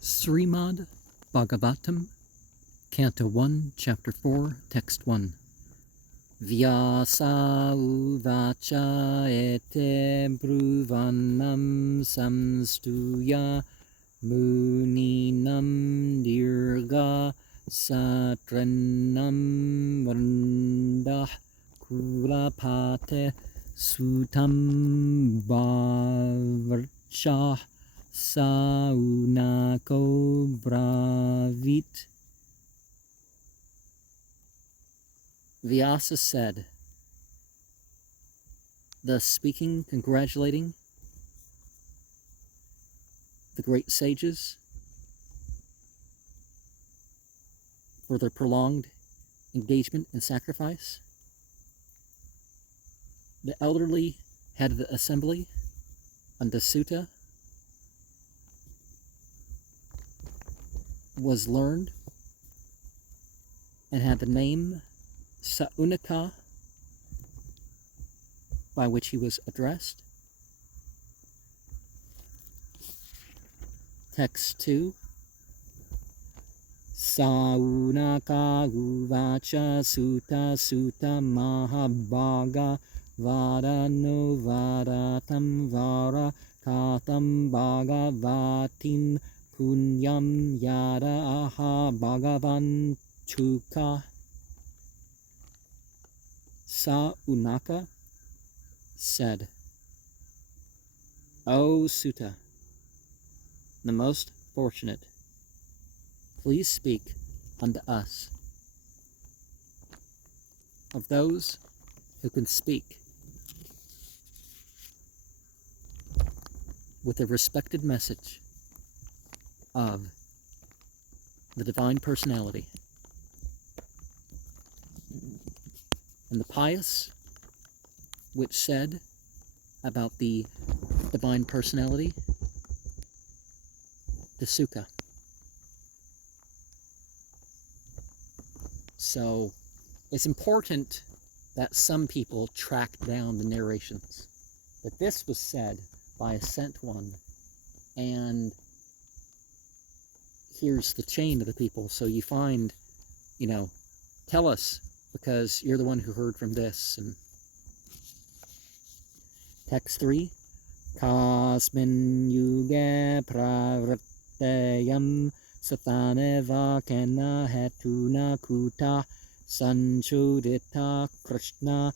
Srimad Bhagavatam, Canto 1, Chapter 4, Text 1. Vyasa uvacha ete bruvannam samstuya muninam dirga satranam vandah kulapate sutam bhavarchah saunako bravit. Vyasa said, thus speaking, congratulating the great sages for their prolonged engagement in sacrifice. The elderly head of the assembly, under Sutta, was learned and had the name Saunaka, by which he was addressed. Text 2. Saunaka uvacha sutta sutta mahabhaga vadano vadatam vara katam bhagavatim punyam yada aha bhagavan chuka. Saunaka said, O Sutta, the most fortunate, please speak unto us of those who can speak with a respected message of the Divine Personality, and the pious which said about the Divine Personality, the Sukha. So it's important that some people track down the narrations, that this was said by a sent one, and here's the chain of the people. So you find, tell us, because you're the one who heard from this. And text 3, Kasmin yuge pravrittayam sataneva kena hetuna kuta sanchodita krishna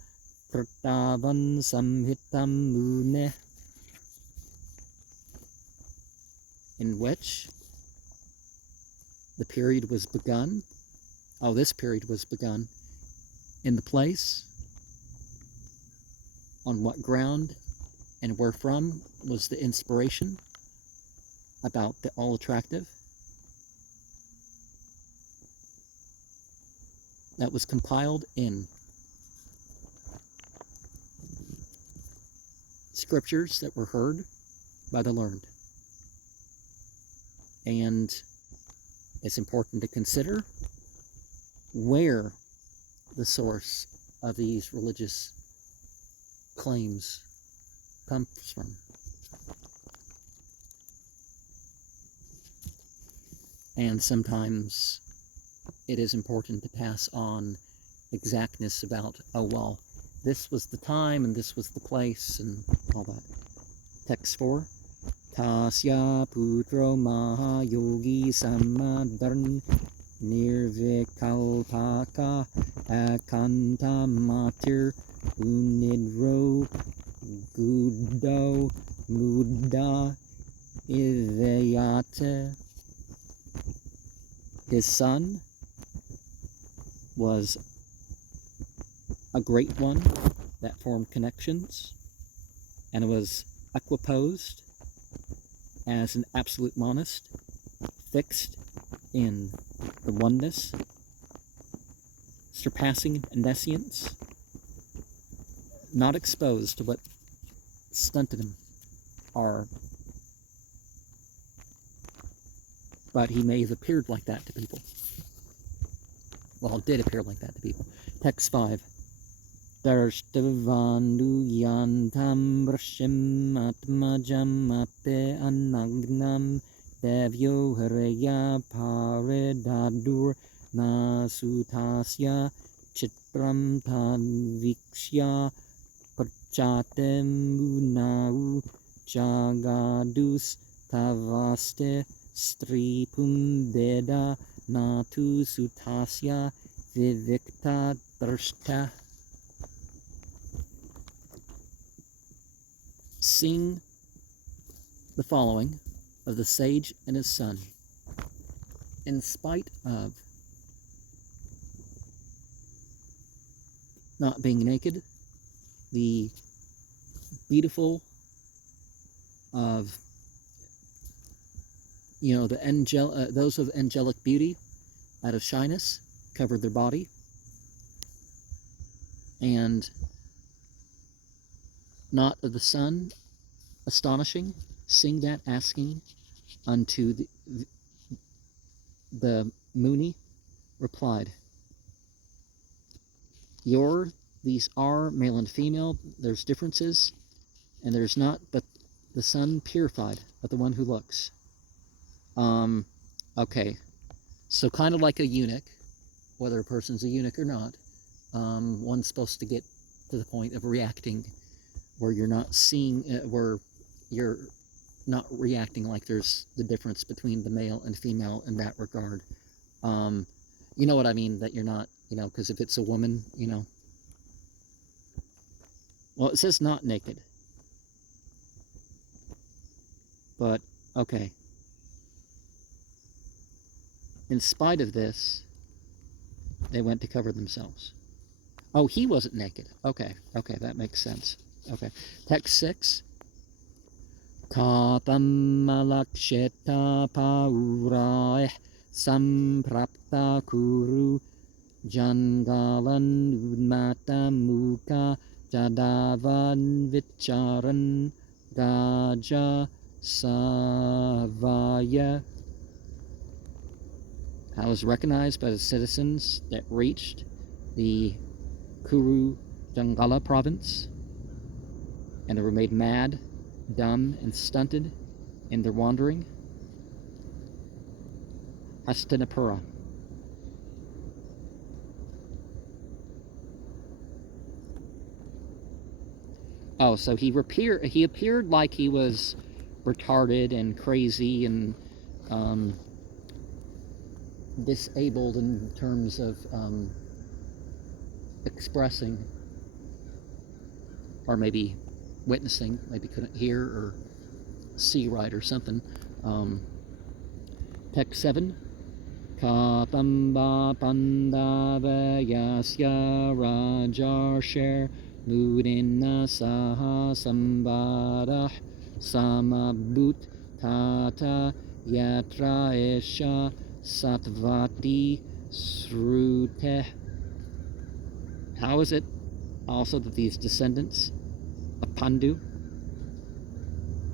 kritavan samhitam mune, in which the period was begun. This period was begun in the place, on what ground, and wherefrom was the inspiration about the all-attractive that was compiled in scriptures that were heard by the learned. And it's important to consider where the source of these religious claims comes from. And sometimes it is important to pass on exactness about, this was the time and this was the place and all that. Text 4. Tasya putro maha yogi samadharn nirvikalpaka akanta matir unidro gudo muda ivayate. His son was a great one that formed connections and was equiposed as an absolute monist, fixed in the oneness, surpassing nescience, not exposed to what stunted him, but he may have appeared like that to people. Did appear like that to people. Text 5. Darshtavandu yantam vrashim atmajam ate anagnam devyo hreya paridadur nasutasya chitram tadvikshya pachatem munau jagadus tavaste stripum deda natu sutasya vivikta drashta. Sing the following of the sage and his son. In spite of not being naked, the beautiful of those of angelic beauty out of shyness covered their body, and not of the sun astonishing, sing that asking unto the Muni replied, these are male and female, there's differences, and there's not, but the sun purified of the one who looks. Okay, so kind of like a eunuch, whether a person's a eunuch or not, one's supposed to get to the point of reacting where you're not seeing, where you're not reacting like there's the difference between the male and female in that regard. You know what I mean, that you're not, because if it's a woman, well, it says not naked, but okay. In spite of this, they went to cover themselves. Oh, he wasn't naked. Okay, that makes sense. Okay, text 6. Katam malaksheta pauraeh samprapta kuru jangalan udmata muka jadavan vicharan gaja savaya. I was recognized by the citizens that reached the Kuru Jangala province, and they were made mad, dumb, and stunted in their wandering. Hastinapura. Oh, so he appeared like he was retarded and crazy and disabled in terms of expressing, or maybe witnessing, maybe couldn't hear or see right or something. Text 7. Katamba pandavayasya rajarsher mudinna saha sambadah samabut tata yatra esha satvati sruteh. How is it also that these descendants of Pandu,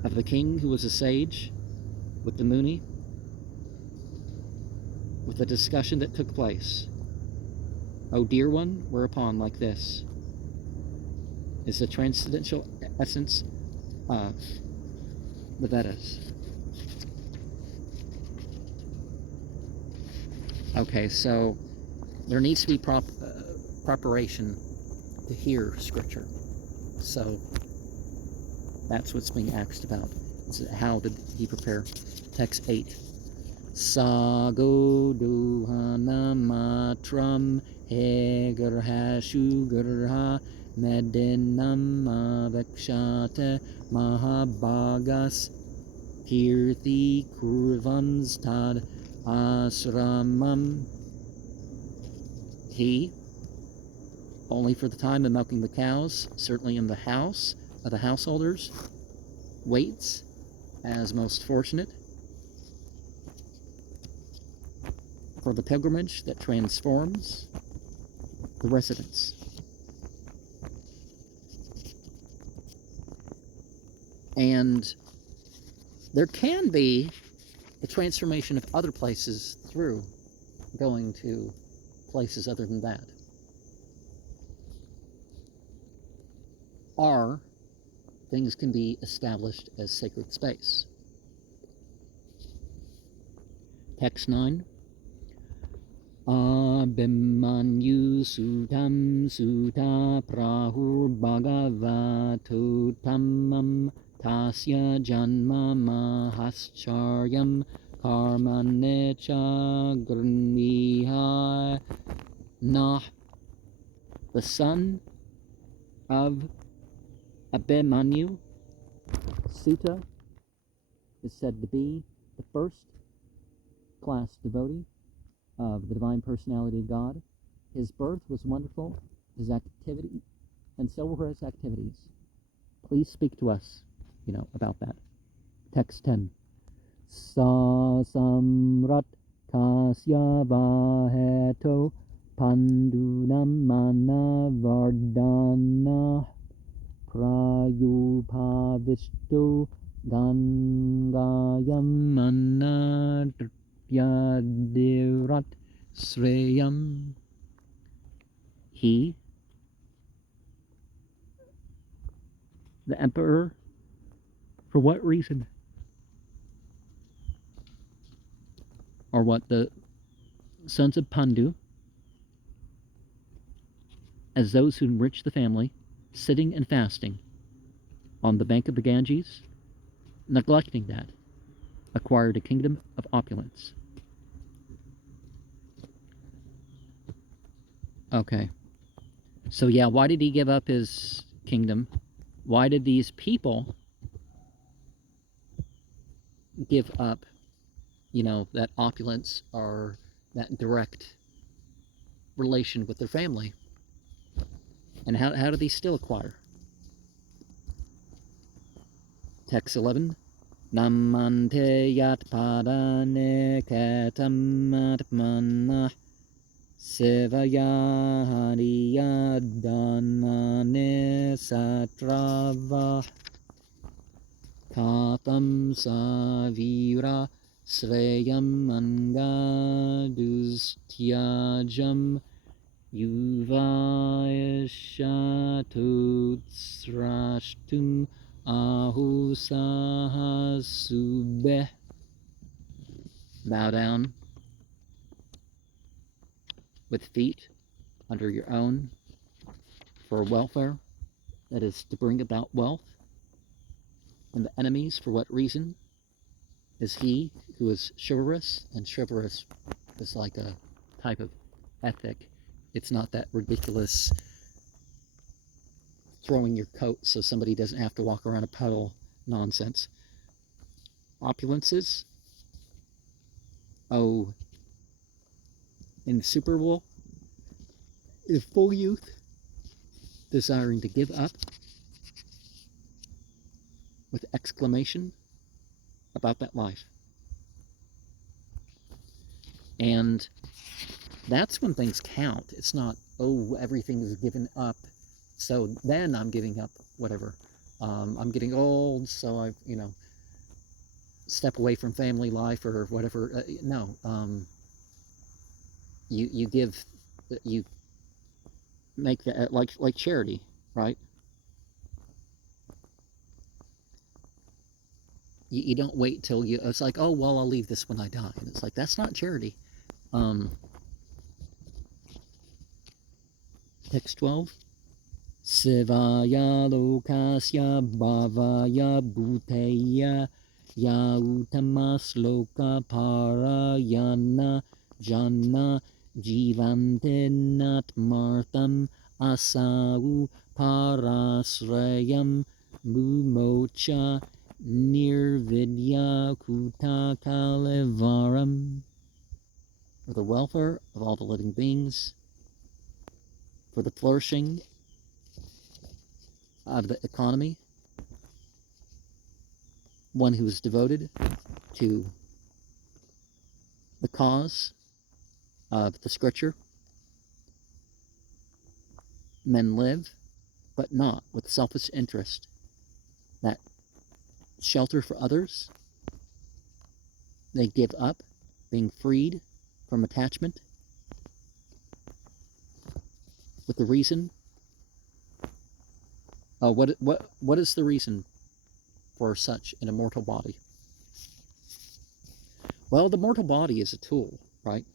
of the king who was a sage, with the Muni, with the discussion that took place, O dear one, whereupon like this is the transcendental essence of the Vedas. Okay, so there needs to be preparation to hear scripture. So that's what's being asked about. How did he prepare? Text 8. Sago duhana matram hegarha shugarha medinam avakshate mahabhagas kirti kurvans tad asramam. He, only for the time of milking the cows, certainly in the house of the householders, waits as most fortunate for the pilgrimage that transforms the residence. And there can be the transformation of other places through going to places other than that. Or things can be established as sacred space. Text 9. Abhimanyu sutam suta prahur bhagavato tammam tasya janma mahascharyam karmanecha grniha nah. The son of Abhimanyu, Sutta, is said to be the first class devotee of the Divine Personality of God. His birth was wonderful, his activity, and so were his activities. Please speak to us, about that. Text 10. Sa samrat kasya vaheto pandunam mana vardana prayupavisto gangayam manadryadirat sreyam. He, the emperor, for what reason? Or what the sons of Pandu, as those who enrich the family, sitting and fasting on the bank of the Ganges, neglecting that, acquired a kingdom of opulence. Okay. So yeah, why did he give up his kingdom? Why did these people give up, that opulence or that direct relation with their family? And how do they still acquire? Text 11. Namante yat padane ketam atmanah sevaya hariya danane satrava katam savira sreyam angadustyajam yuvayashatutsrashtum ahusahasubeh. Bow down with feet under your own for welfare, that is to bring about wealth. And the enemies, for what reason? Is he who is chivalrous, and chivalrous is like a type of ethic. It's not that ridiculous throwing your coat so somebody doesn't have to walk around a puddle nonsense. Opulences, insuperable, is full youth, desiring to give up with exclamation about that life. And that's when things count. It's not, everything is given up, so then I'm giving up whatever. I'm getting old, so I, step away from family life or whatever. No. You give, you make that like charity, right? You don't wait till it's like, oh, well, I'll leave this when I die. And it's like, that's not charity. Text 12. Sivaya lokasya bhavaya bhuteya ya utama parayana janna jivante natmartam asau parasrayam mumocha nirvidya kuta kalevaram. For the welfare of all the living beings, for the flourishing of the economy, one who is devoted to the cause of the scripture. Men live, but not with selfish interest. That shelter for others, they give up, being freed from attachment, with the reason. What is the reason for such an immortal body? Well, the mortal body is a tool, right?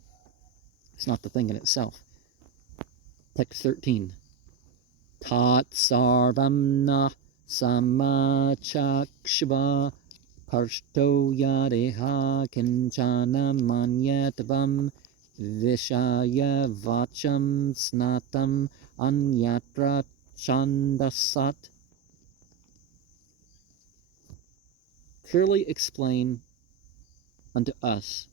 It's not the thing in itself. Text 13. Tat sarvamna samachakshva parshto yadeha kinchana manyatavam vishaya vacham snatam anyatra chandasat. Clearly explain unto us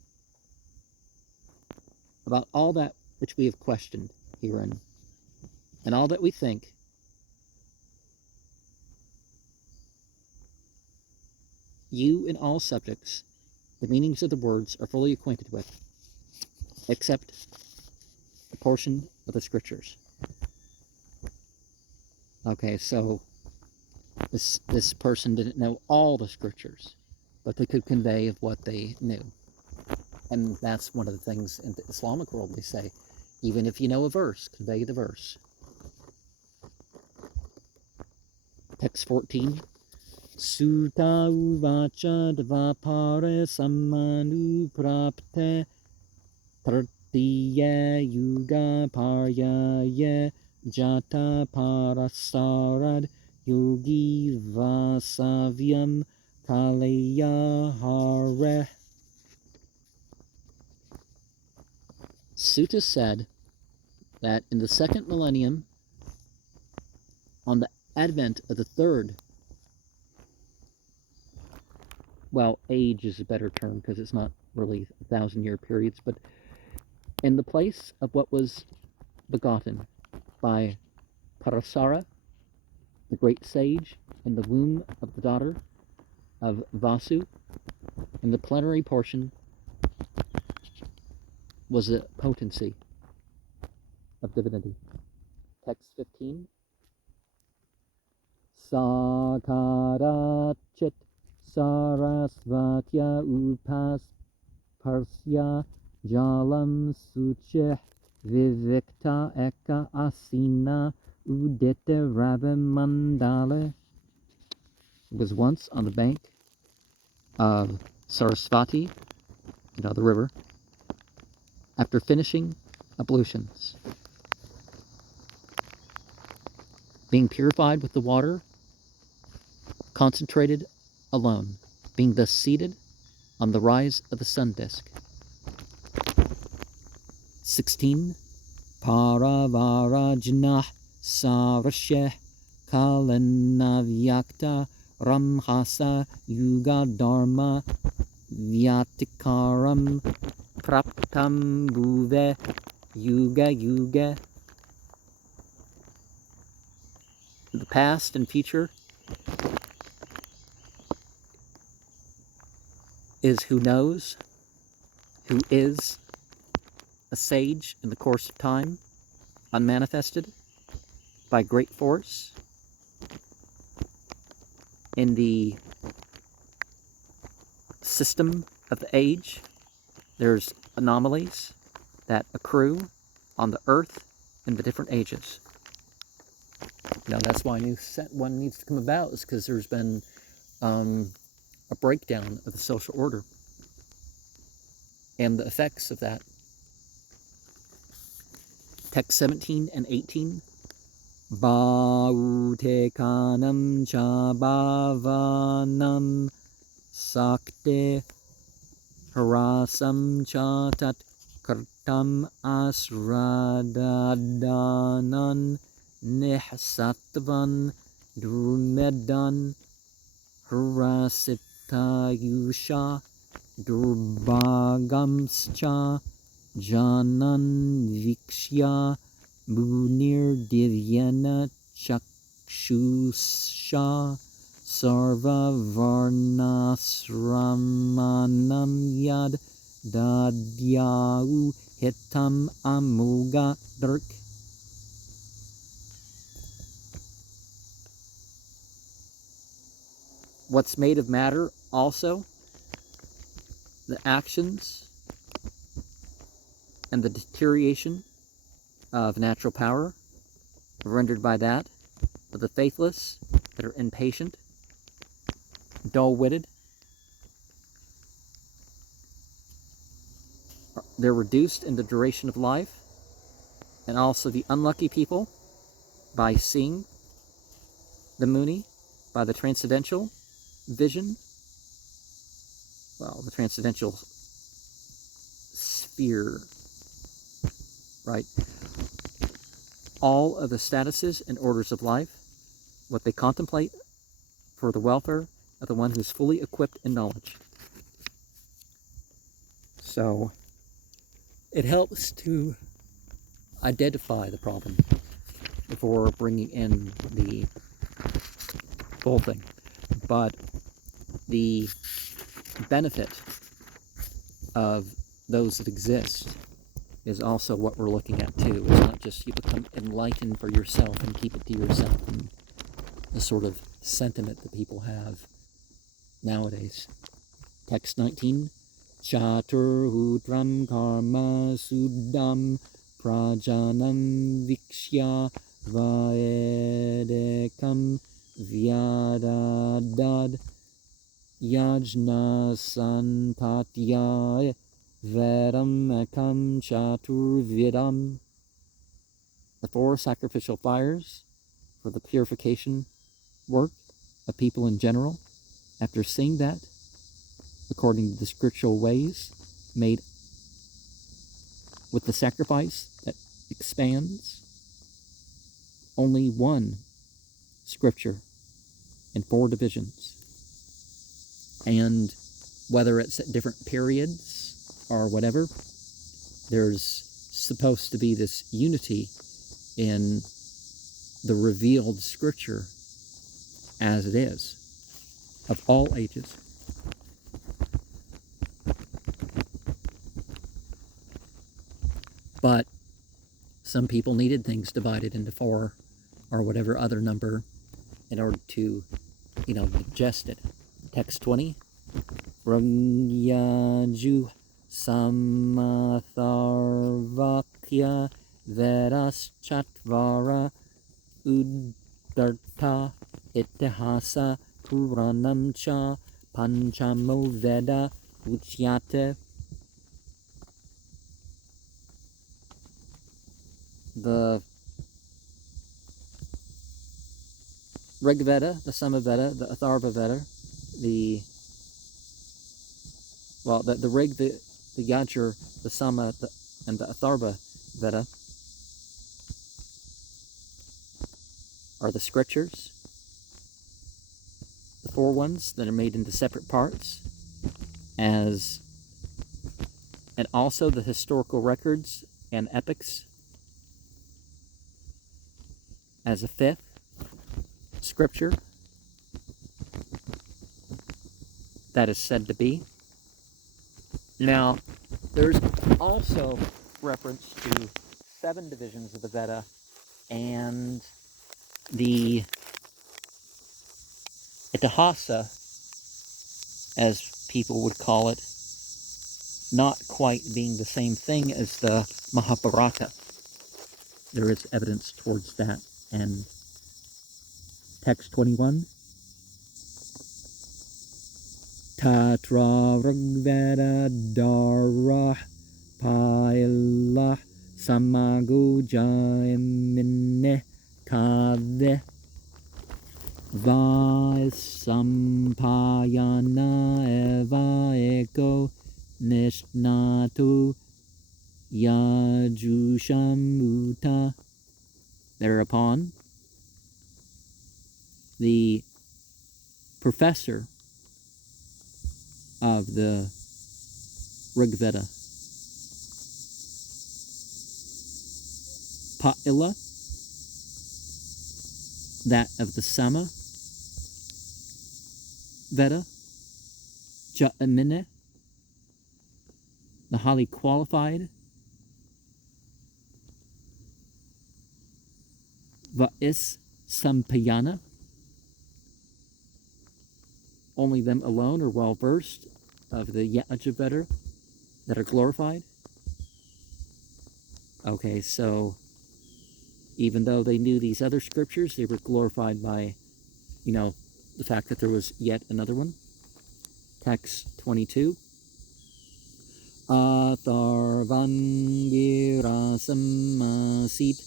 about all that which we have questioned herein, and all that we think, you and all subjects, the meanings of the words are fully acquainted with, except the portion of the scriptures. Okay, so this person didn't know all the scriptures, but they could convey of what they knew. And that's one of the things in the Islamic world they say, even if you know a verse, convey the verse. Text 14. Sutta uvacha dvapare sammanu prapte tartiya yuga paryaya jata parasarad yogi vasavyam kalaya hare. Sutta said that in the second millennium, on the advent of the third, well, age is a better term because it's not really 1,000-year periods, but in the place of what was begotten by Parasara, the great sage, in the womb of the daughter of Vasu, in the plenary portion was a potency of divinity. Text 15. Sakarachit sarasvatya upas parsya jalam sucheh vivikta eka asina udita rabamandale. It was once on the bank of Sarasvati, the river, after finishing ablutions, being purified with the water, concentrated alone, being thus seated on the rise of the sun disk. 16. Paravarajnah sarasheh kalanavyakta ramhasa yuga dharma vyatikaram praptam bhuve yuga yuga. The past and future is who knows, who is a sage in the course of time, unmanifested by great force. In the system of the age, there's anomalies that accrue on the earth in the different ages. That's why a new set one needs to come about, is because there's been a breakdown of the social order and the effects of that. Text 17 and 18. Bautekanam cha bhavanam sakte harasam cha tat kartam asradadanan nihsatvan drumedan harasitayusha durbagamscha janan vikshya munir divyana chakshusha sarva varnasramanam yad dadyau hitam amuga dirk. What's made of matter also, the actions and the deterioration of natural power rendered by that of the faithless that are impatient, dull-witted, they're reduced in the duration of life, and also the unlucky people by seeing the Muni, by the transcendental vision, well, the transcendental sphere, right? All of the statuses and orders of life, what they contemplate for the welfare of the one who is fully equipped in knowledge. So it helps to identify the problem before bringing in the full thing. But the benefit of those that exist is also what we're looking at too. It's not just you become enlightened for yourself and keep it to yourself, and the sort of sentiment that people have nowadays. Text 19. Chaturhutram karma suddham prajanam vikshya vaedekam vyadadad yajna sanpatyaya vedam ekam chaturvidam. The 4 sacrificial fires for the purification work of people in general. After seeing that, according to the scriptural ways made with the sacrifice that expands, only one scripture in 4 divisions. And whether it's at different periods or whatever, there's supposed to be this unity in the revealed scripture as it is, of all ages. But some people needed things divided into 4 or whatever other number in order to, digest it. Text 20. Ragyaju samatharvakya vedaschattvara uddarta itihasa puranam cha panchamo veda uchyate. The Rig Veda, the Samaveda, the Atharva Veda, the Rig, the Yajur, the Sama, and the Atharva Veda are the scriptures, the 4 ones that are made into separate parts, and also the historical records and epics as a 5th scripture that is said to be. Now, there's also reference to 7 divisions of the Veda and the Itihasa, as people would call it, not quite being the same thing as the Mahabharata. There is evidence towards that. And text 21. Tatra Rigveda Dara Paila Samago Jaimine Kave Vaisampayana Eva Eko Nishnatu Yajushamuta. Thereupon, the professor of the Rig Veda, Pa'ila, that of the Sama Veda, Ja'amine, the highly qualified, Va'is Sampayana, only them alone are well versed of the Yajurveda that are glorified. Okay, so even though they knew these other scriptures, they were glorified by, the fact that there was yet another one. Text 22. Athar Angira Samasit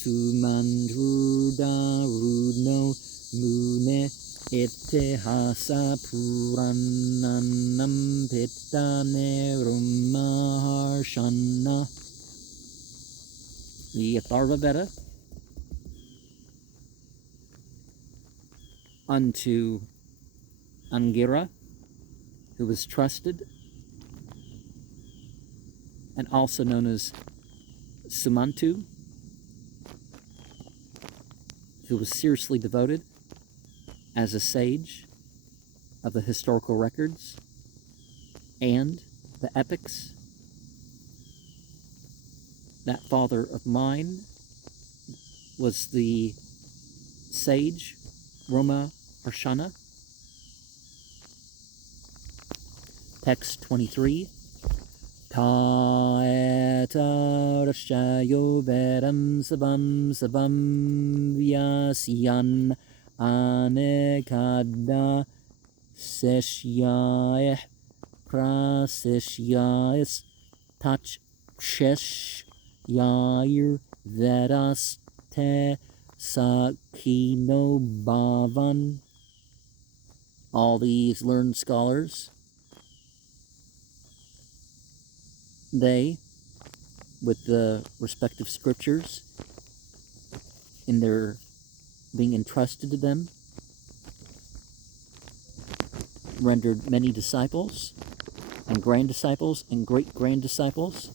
Sumandruda Runo Mune Itihasa Purananam Pitane Rumaharshana. The Atharva Veda unto Angira, who was trusted, and also known as Sumantu, who was seriously devoted as a sage of the historical records and the epics. That father of mine was the sage Roma Harshana. Text 23. Ta eta rashayo vedam savam vyasyan anekada seshyayah praseshyayas tachshesh yair vedas te sakino bhavan. All these learned scholars, they, with the respective scriptures in their being entrusted to them, rendered many disciples and grand disciples and great grand disciples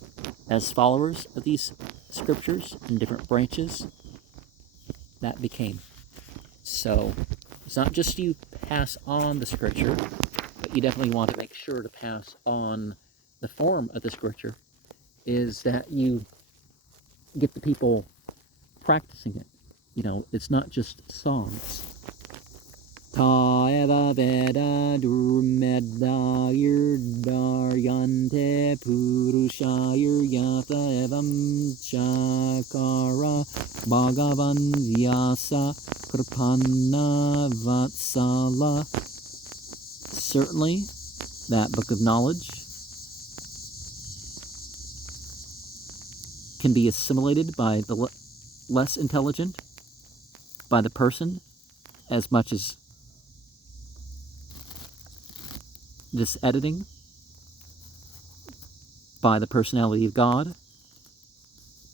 as followers of these scriptures in different branches. That became. So it's not just you pass on the scripture, but you definitely want to make sure to pass on the form of the scripture, is that you get the people practicing it. You know, it's not just songs. Ta eva veda durmedayir daryante purushayir yata evam chakara bhagavan vyasa kripanna vatsala. Certainly, that book of knowledge can be assimilated by the less intelligent, by the person, as much as this editing by the personality of God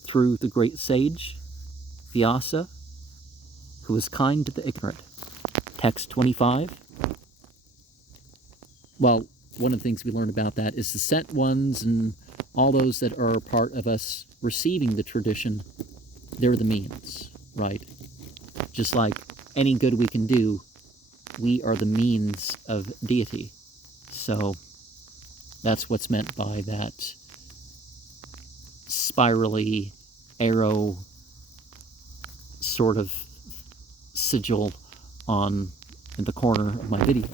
through the great sage Vyasa, who is kind to the ignorant. Text 25. Well, one of the things we learn about that is the sent ones and all those that are part of us receiving the tradition, they're the means, right? Just like any good we can do, we are the means of deity. So that's what's meant by that spirally arrow sort of sigil in the corner of my video.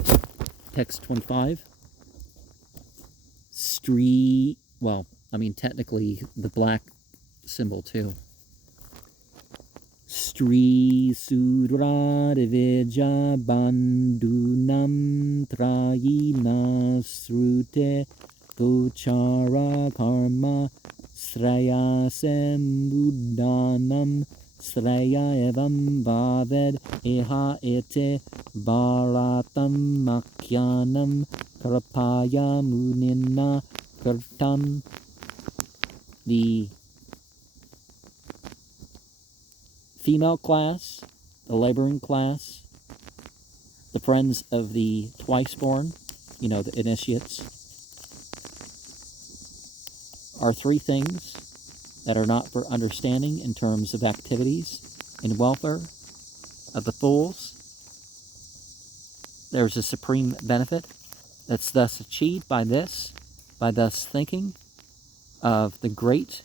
Text 25. Technically the black symbol too. Sri Sudra Devija Bandunam Trayina Srute Gochara Karma Srayasem Buddhanam Sraya Evam Bhaved Eha Ete Bharatam Makyanam Karapaya Munina Kartam. The female class, the laboring class, the friends of the twice-born, the initiates, are three things that are not for understanding in terms of activities and welfare of the fools. There's a supreme benefit that's thus achieved by thus thinking of the great,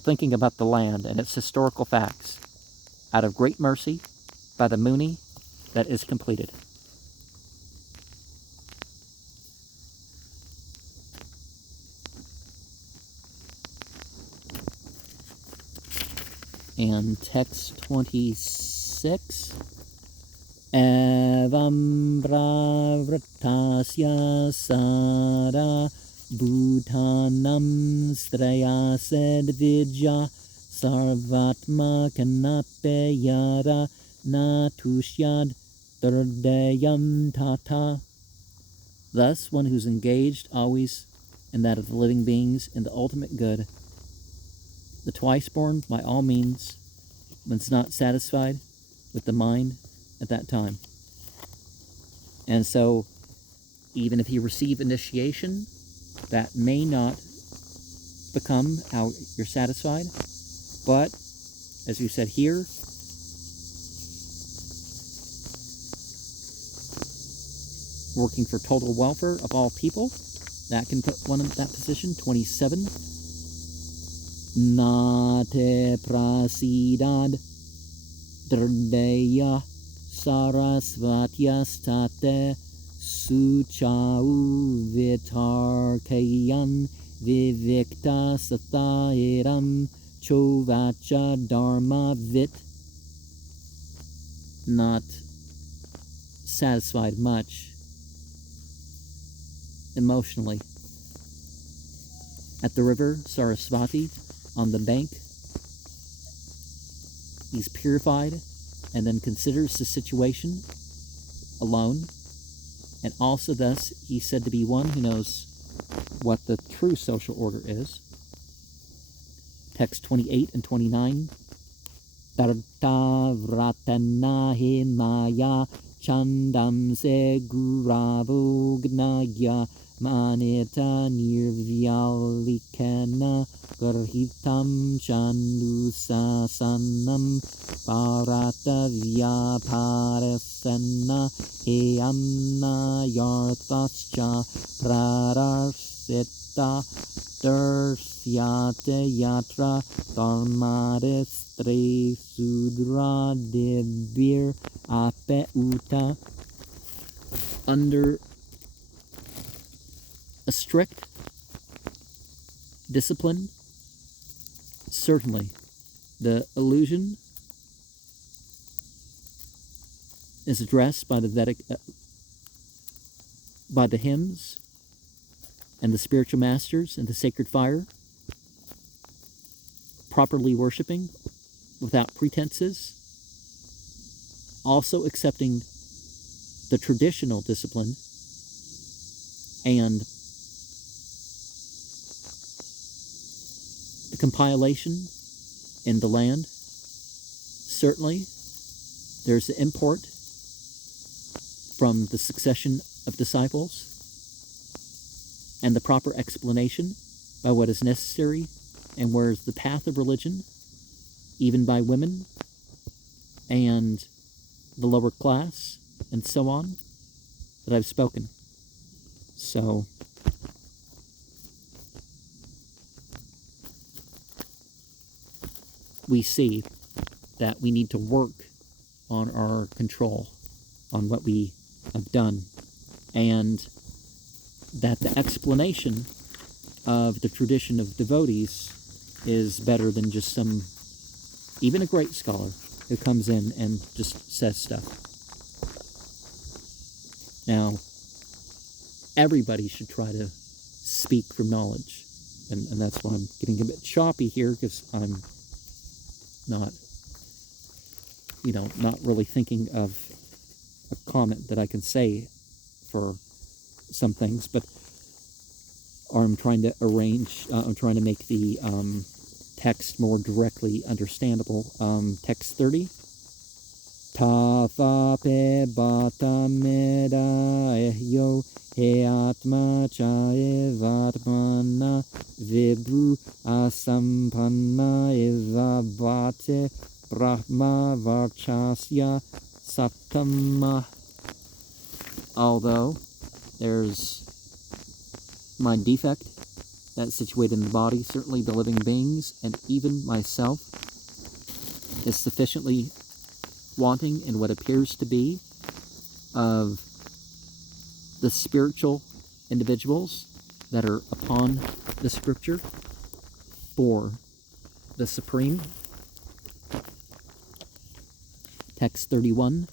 thinking about the land and its historical facts, out of great mercy by the Muni that is completed. And text 26. Evam Pratasya Sada Bhutanam Straya Sedvidya Sarvatma Kanape Yara Natushyad Durdayam Tata. Thus, one who's engaged always in that of the living beings in the ultimate good, the twice-born, by all means, one's not satisfied with the mind at that time. And so, even if you receive initiation, that may not become how you're satisfied. But, as you said here, working for total welfare of all people, that can put one in that position. 27. Nate prasidad drdeya sarasvatya state suchau vitarkayan vivikta satairam chovacha dharma vit. Not satisfied much emotionally. At the river Sarasvati, on the bank, he's purified and then considers the situation alone, and also thus he's said to be one who knows what the true social order is. Text 28 and 29. Tarta vratana himaya chandam se guravo gnaya manita nirvyalikana garhitam chandusasanam parata vyaparasana heamna yarthascha prararsita darsyate yatra dharmadestre sudra debir ape uta. Under a strict discipline, certainly the illusion is addressed by the Vedic, by the hymns and the spiritual masters and the sacred fire, properly worshiping without pretenses, also accepting the traditional discipline and the compilation in the land. Certainly, there's the import from the succession of disciples and the proper explanation by what is necessary and where is the path of religion, even by women and the lower class and so on, that I've spoken. So, we see that we need to work on our control, on what we have done, and that the explanation of the tradition of devotees is better than just some, even a great scholar who comes in and just says stuff. Now, everybody should try to speak from knowledge, and that's why I'm getting a bit choppy here, because I'm not really thinking of a comment that I can say for some things, but I'm trying to I'm trying to make the text more directly understandable. Text 30. Tafape batameda ehyo heatma chaevatmana vibhu asampanna evabate brahma varchasya saptama. Although there's mind defect that's situated in the body, certainly the living beings, and even myself, is sufficiently wanting in what appears to be of the spiritual individuals that are upon the scripture for the supreme. Text 31.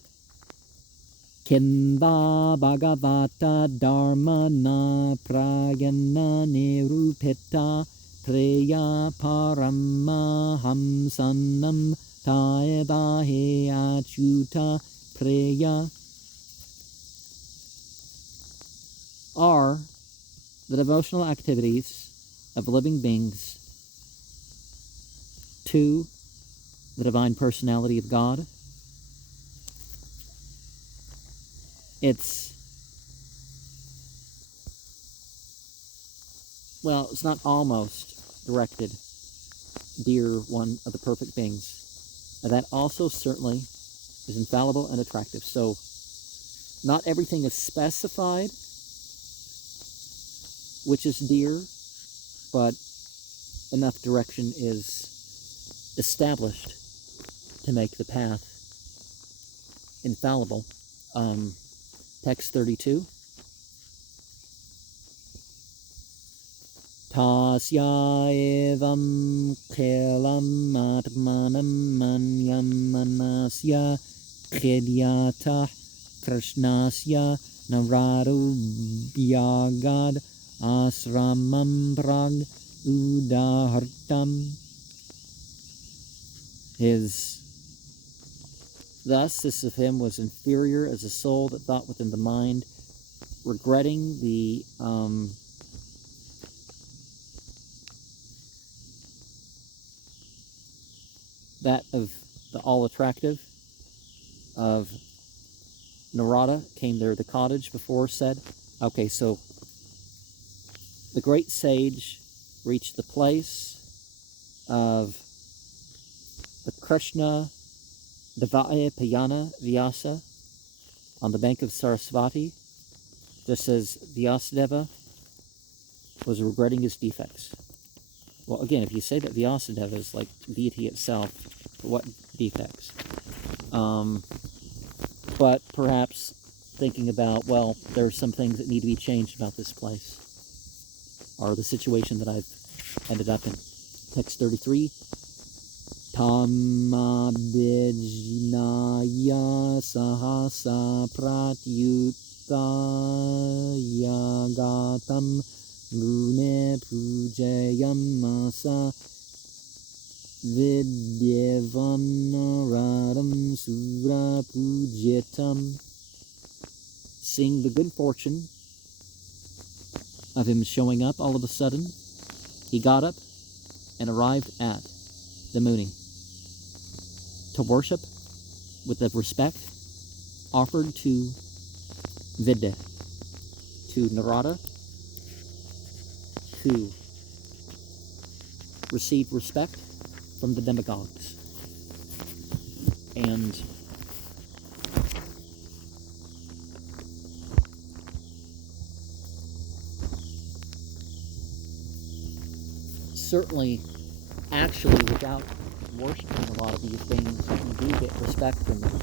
Kinda Bhagavata Dharma na Prayana Nirupita Preya Parama Hamsanam Taedahe Achuta Preya are the devotional activities of living beings to the divine personality of God. It's not almost directed, dear one of the perfect beings. That also certainly is infallible and attractive. So not everything is specified, which is dear, but enough direction is established to make the path infallible. Text 32. Tasya evam kelam atmanam manyam manasya khidyata krishnasya narado vyagad asramam prag udahartam. Thus, this of him was inferior as a soul that thought within the mind, regretting that of the all-attractive of Narada came there, the cottage before said. Okay, so the great sage reached the place of the Krishna Devaya Payana Vyasa on the bank of Sarasvati, just as Vyasadeva was regretting his defects. Well, again, if you say that Vyasadeva is like deity itself, what defects? But perhaps thinking about, well, there are some things that need to be changed about this place, or the situation that I've ended up in. Text 33. Tamma bijnaya sahasa pratyutta yagatam mune pujayam masa vidyavannaradam sura pujitam. Seeing the good fortune of him showing up all of a sudden, he got up and arrived at the Muni to worship with the respect offered to Vidya, to Narada, to receive respect from the demagogues. And certainly, actually, without worshiping a lot of these things, you do get respect from them.